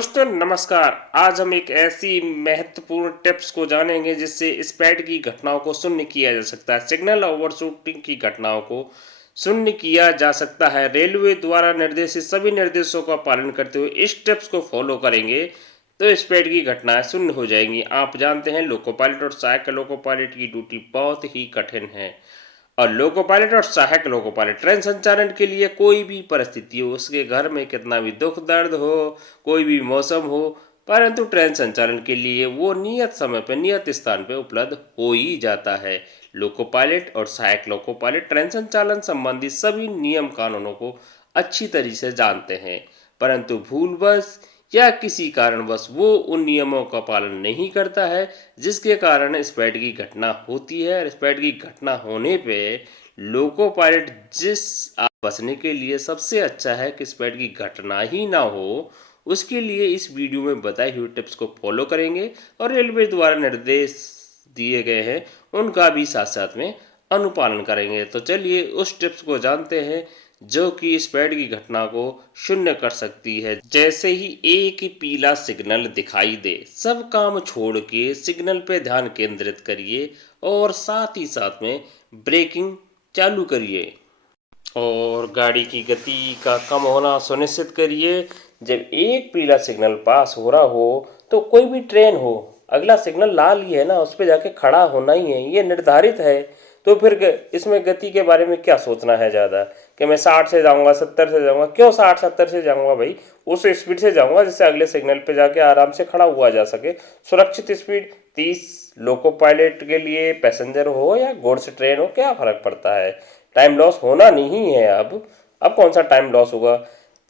दोस्तों नमस्कार। आज हम एक ऐसी महत्वपूर्ण टिप्स को जानेंगे जिससे स्पैड की घटनाओं को शून्य किया जा सकता है। सिग्नल ओवरशूटिंग की घटनाओं को शून्य किया जा सकता है। रेलवे द्वारा निर्देशित सभी निर्देशों का पालन करते हुए इस टिप्स को फॉलो करेंगे तो स्पैड की घटनाएं शून्य हो जाएंगी। आप जानते हैं लोको पायलट और सहायक लोको पायलट की ड्यूटी बहुत ही कठिन है और लोको पायलट और सहायक लोको पायलट ट्रेन संचालन के लिए कोई भी परिस्थिति हो, उसके घर में कितना भी दुख दर्द हो, कोई भी मौसम हो, परंतु ट्रेन संचालन के लिए वो नियत समय पर नियत स्थान पर उपलब्ध हो ही जाता है। लोको पायलट और सहायक लोको पायलट ट्रेन संचालन संबंधी सभी नियम कानूनों को अच्छी तरीके से जानते हैं, परंतु भूलवश या किसी कारणवश वो उन नियमों का पालन नहीं करता है, जिसके कारण स्पैड की घटना होती है। और स्पैड की घटना होने पे लोको पायलट जिस आप बचने के लिए सबसे अच्छा है कि स्पैड की घटना ही ना हो, उसके लिए इस वीडियो में बताई हुई टिप्स को फॉलो करेंगे और रेलवे द्वारा निर्देश दिए गए हैं उनका भी साथ साथ में अनुपालन करेंगे। तो चलिए उस टिप्स को जानते हैं जो कि स्पैड की घटना को शून्य कर सकती है। जैसे ही एक पीला सिग्नल दिखाई दे, सब काम छोड़ के सिग्नल पे ध्यान केंद्रित करिए और साथ ही साथ में ब्रेकिंग चालू करिए और गाड़ी की गति का कम होना सुनिश्चित करिए। जब एक पीला सिग्नल पास हो रहा हो तो कोई भी ट्रेन हो, अगला सिग्नल लाल ही है ना, उस पर जाके खड़ा होना ही है, ये निर्धारित है। तो फिर इसमें गति के बारे में क्या सोचना है ज़्यादा कि मैं 60 से जाऊंगा 70 से जाऊंगा। क्यों 60-70 से जाऊंगा भाई, उस स्पीड से जाऊंगा जिससे अगले सिग्नल पे जाके आराम से खड़ा हुआ जा सके। सुरक्षित स्पीड 30। लोको पायलट के लिए पैसेंजर हो या गुड्स ट्रेन हो, क्या फर्क पड़ता है, टाइम लॉस होना नहीं है। अब कौन सा टाइम लॉस होगा।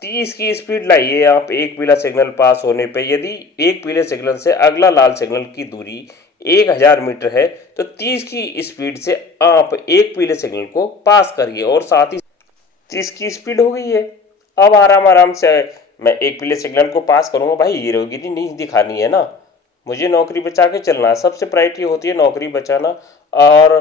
30 की स्पीड लाइए आप एक पीला सिग्नल पास होने पे। यदि एक पीले सिग्नल से अगला लाल सिग्नल की दूरी 1000 मीटर है तो 30 की स्पीड से आप एक पीले सिग्नल को पास करिए और साथ ही 30 की स्पीड हो गई है। अब आराम आराम से मैं एक पीले सिग्नल को पास करूंगा। भाई हीरोगिरी नहीं दिखानी है ना, मुझे नौकरी बचा के चलना है। सबसे प्रायोरिटी होती है नौकरी बचाना और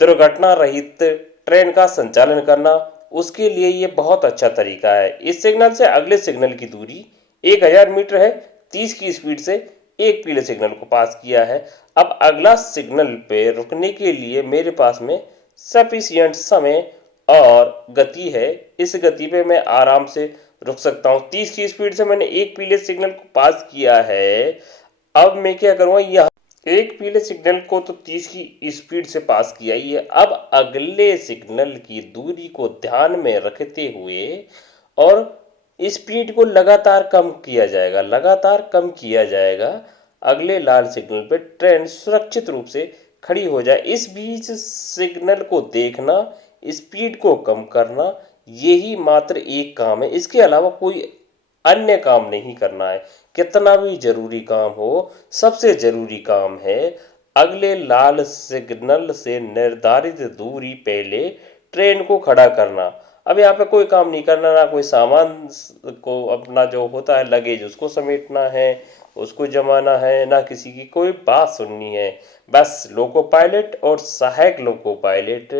दुर्घटना रहित ट्रेन का संचालन करना। उसके लिए ये बहुत अच्छा तरीका है। इस सिग्नल से अगले सिग्नल की दूरी 1000 मीटर है। 30 की स्पीड से एक पीले सिग्नल को पास किया है। अब अगला सिग्नल पे रुकने के लिए मेरे पास में सफिशियंट समय और गति है। इस गति पे मैं आराम से रुक सकता हूँ। 30 की स्पीड से मैंने एक पीले सिग्नल को पास किया है। अब मैं क्या करूँगा, यहाँ एक पीले सिग्नल को तो 30 की स्पीड से पास किया ही है। अब अगले सिग्नल की दूरी को ध्यान में रखते हुए और स्पीड को लगातार कम किया जाएगा, लगातार कम किया जाएगा। अगले लाल सिग्नल पे ट्रेन सुरक्षित रूप से खड़ी हो जाए। इस बीच सिग्नल को देखना, स्पीड को कम करना, यही मात्र एक काम है। इसके अलावा कोई अन्य काम नहीं करना है। कितना भी जरूरी काम हो, सबसे जरूरी काम है अगले लाल सिग्नल से निर्धारित दूरी पहले ट्रेन को खड़ा करना। अब यहाँ पे कोई काम नहीं करना, ना कोई सामान को अपना जो होता है लगेज उसको समेटना है, उसको जमाना है, ना किसी की कोई बात सुननी है। बस लोको पायलट और सहायक लोको पायलट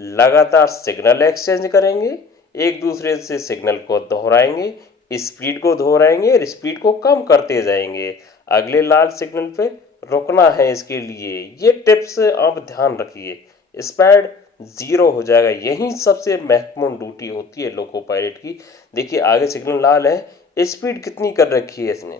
लगातार सिग्नल एक्सचेंज करेंगे, एक दूसरे से सिग्नल को दोहराएंगे, स्पीड को दोहराएंगे और स्पीड को कम करते जाएंगे। अगले लाल सिग्नल पे रुकना है। इसके लिए ये टिप्स आप ध्यान रखिए, स्पीड 0 हो जाएगा। यही सबसे महत्वपूर्ण ड्यूटी होती है लोको पायलट की। देखिए आगे सिग्नल लाल है, स्पीड कितनी कर रखी है इसने,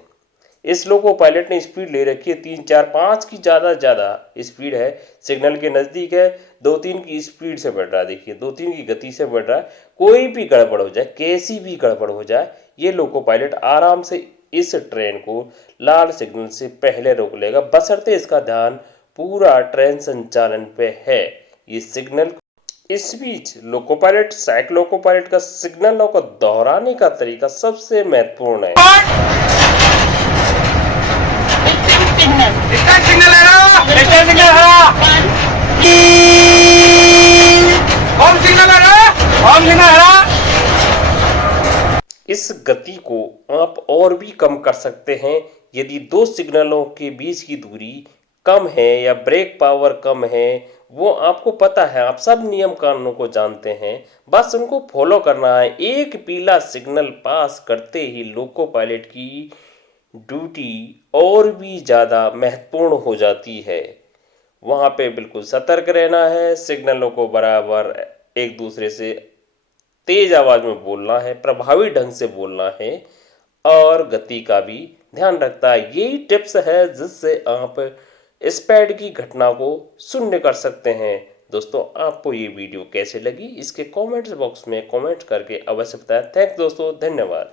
इस लोको पायलट ने स्पीड ले रखी है 3, 4, 5 की ज़्यादा स्पीड है। सिग्नल के नज़दीक है, 2-3 की स्पीड से बढ़ रहा है। देखिए 2-3 की गति से बढ़ रहा है। कोई भी गड़बड़ हो जाए, कैसी भी गड़बड़ हो जाए, ये लोको पायलट आराम से इस ट्रेन को लाल सिग्नल से पहले रोक लेगा, बशर्ते इसका ध्यान पूरा ट्रेन संचालन पे है। ये सिग्नल इस बीच लोको पायलट सहायक लोको पायलट का सिग्नलों को दोहराने का तरीका सबसे महत्वपूर्ण है। सिग्नल है ना, सिग्नल है होम सिग्नल है ना, होम सिग्नल है ना। इस गति को आप और भी कम कर सकते हैं। यदि दो सिग्नलों के बीच की दूरी कम है या ब्रेक पावर कम है, वो आपको पता है, आप सब नियम कानूनों को जानते हैं, बस उनको फॉलो करना है। एक पीला सिग्नल पास करते ही लोको पायलट की ड्यूटी और भी ज़्यादा महत्वपूर्ण हो जाती है। वहाँ पे बिल्कुल सतर्क रहना है, सिग्नलों को बराबर एक दूसरे से तेज आवाज़ में बोलना है, प्रभावी ढंग से बोलना है और गति का भी ध्यान रखता है। यही टिप्स है जिससे आप स्पैड की घटना को शून्य कर सकते हैं। दोस्तों, आपको ये वीडियो कैसे लगी इसके कमेंट्स बॉक्स में कमेंट करके अवश्य बताएं। थैंक्स दोस्तों, धन्यवाद।